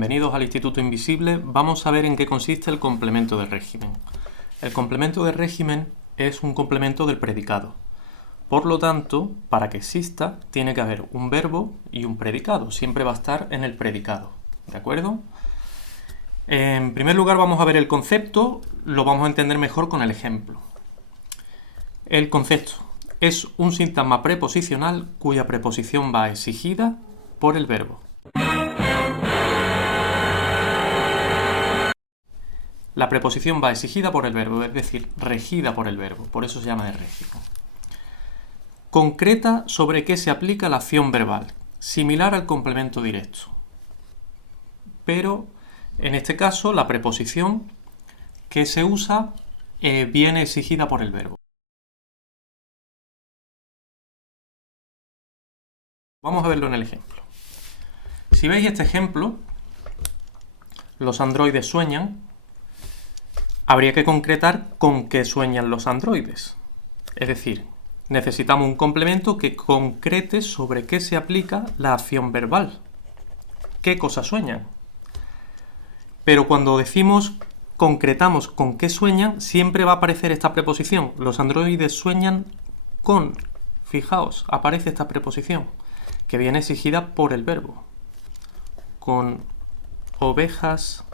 bienvenidos al Instituto Invisible. Vamos a ver en qué consiste el complemento de régimen. El complemento de régimen es un complemento del predicado. Por lo tanto, para que exista, tiene que haber un verbo y un predicado. Siempre va a estar en el predicado. ¿De acuerdo? En primer lugar vamos a ver el concepto, lo vamos a entender mejor con el ejemplo. El concepto es un sintagma preposicional cuya preposición va exigida por el verbo. La preposición va exigida por el verbo, es decir, regida por el verbo, por eso se llama de régimen. Concreta sobre qué se aplica la acción verbal, similar al complemento directo. Pero, en este caso, la preposición que se usa viene exigida por el verbo. Vamos a verlo en el ejemplo. Si veis este ejemplo, los androides sueñan, habría que concretar con qué sueñan los androides. Es decir, necesitamos un complemento que concrete sobre qué se aplica la acción verbal. ¿Qué cosas sueñan? Pero cuando decimos concretamos con qué sueñan, siempre va a aparecer esta preposición. Los androides sueñan con. Fijaos, aparece esta preposición, que viene exigida por el verbo. Con ovejas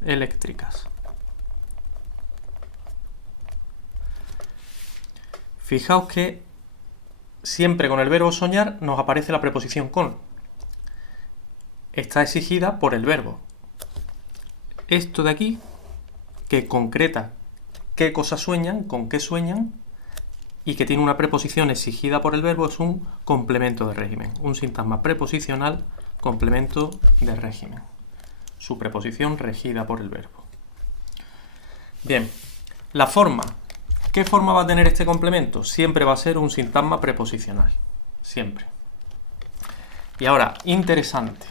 eléctricas. Fijaos que siempre con el verbo soñar nos aparece la preposición con. Está exigida por el verbo. Esto de aquí, que concreta qué cosas sueñan, con qué sueñan, y que tiene una preposición exigida por el verbo, es un complemento de régimen. Un sintagma preposicional, complemento de régimen. Su preposición regida por el verbo. Bien, la forma. ¿Qué forma va a tener este complemento? Siempre va a ser un sintagma preposicional. Siempre. Y ahora, interesante.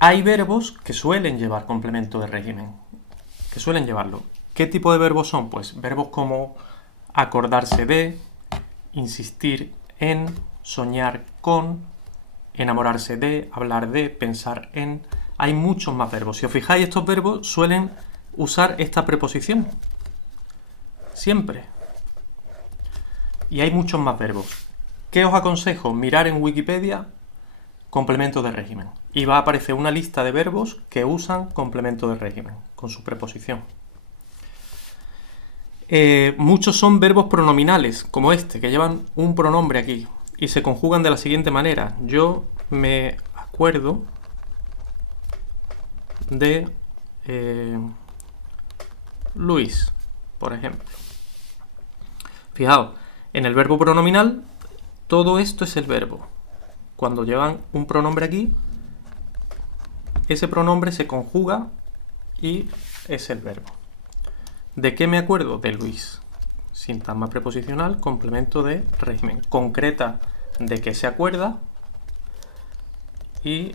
Hay verbos que suelen llevar complemento de régimen. Que suelen llevarlo. ¿Qué tipo de verbos son? Pues verbos como acordarse de, insistir en, soñar con, enamorarse de, hablar de, pensar en. Hay muchos más verbos. Si os fijáis, estos verbos suelen usar esta preposición. Siempre. Y hay muchos más verbos. ¿Qué os aconsejo? Mirar en Wikipedia complemento de régimen. Y va a aparecer una lista de verbos que usan complemento de régimen, con su preposición. Muchos son verbos pronominales, como este, que llevan un pronombre aquí. Y se conjugan de la siguiente manera. Yo me acuerdo de Luis, por ejemplo. Fijaos, en el verbo pronominal, todo esto es el verbo. Cuando llevan un pronombre aquí, ese pronombre se conjuga y es el verbo. ¿De qué me acuerdo? De Luis. Sintagma preposicional, complemento de régimen. Concreta de qué se acuerda y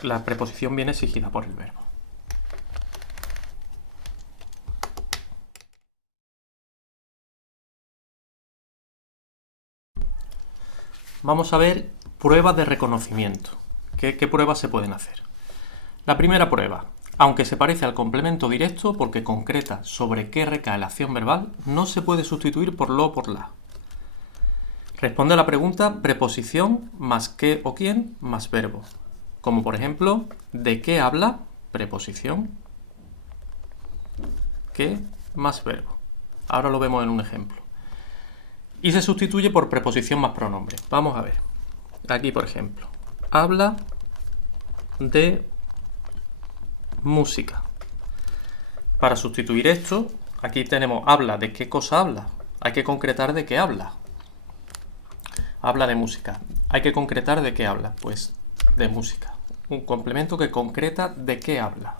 la preposición viene exigida por el verbo. Vamos a ver pruebas de reconocimiento. ¿Qué pruebas se pueden hacer? La primera prueba. Aunque se parece al complemento directo porque concreta sobre qué recae la acción verbal, no se puede sustituir por lo o por la. Responde a la pregunta preposición más qué o quién más verbo. Como por ejemplo, ¿de qué habla? Preposición. ¿Qué más verbo? Ahora lo vemos en un ejemplo. Y se sustituye por preposición más pronombre. Vamos a ver. Aquí, por ejemplo. Habla de música. Para sustituir esto, aquí tenemos habla. ¿De qué cosa habla? Hay que concretar de qué habla. Habla de música. Hay que concretar de qué habla. Pues de música. Un complemento que concreta de qué habla.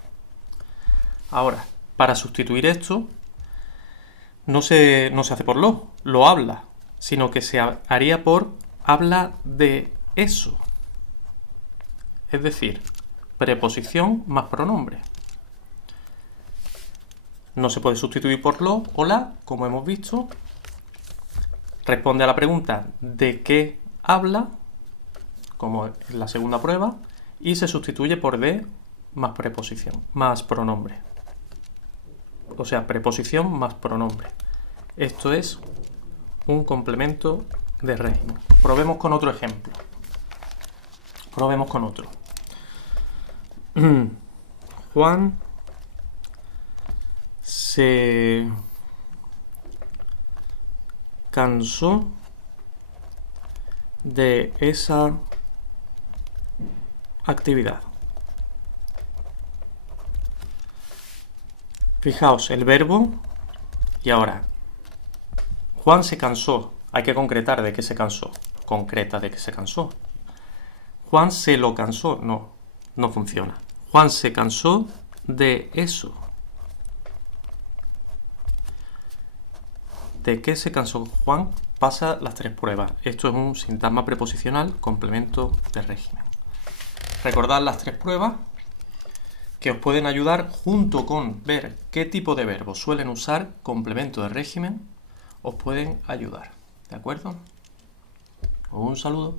Ahora, para sustituir esto, no se hace por lo habla, sino que se haría por habla de eso. Es decir, preposición más pronombre. No se puede sustituir por lo o la, como hemos visto. Responde a la pregunta ¿de qué habla? Como en la segunda prueba. y se sustituye por de más preposición, más pronombre. O sea, preposición más pronombre. Esto es un complemento de régimen. Probemos con otro ejemplo. Probemos con otro. Juan se cansó de esa actividad. Fijaos, el verbo y ahora. Juan se cansó. Hay que concretar de qué se cansó. Concreta de qué se cansó. Juan se lo cansó. No, no funciona. Juan se cansó de eso. ¿De qué se cansó Juan? Pasa las tres pruebas. Esto es un sintagma preposicional, complemento de régimen. Recordad las tres pruebas que os pueden ayudar junto con ver qué tipo de verbos suelen usar complemento de régimen. Os pueden ayudar. ¿De acuerdo? Un saludo.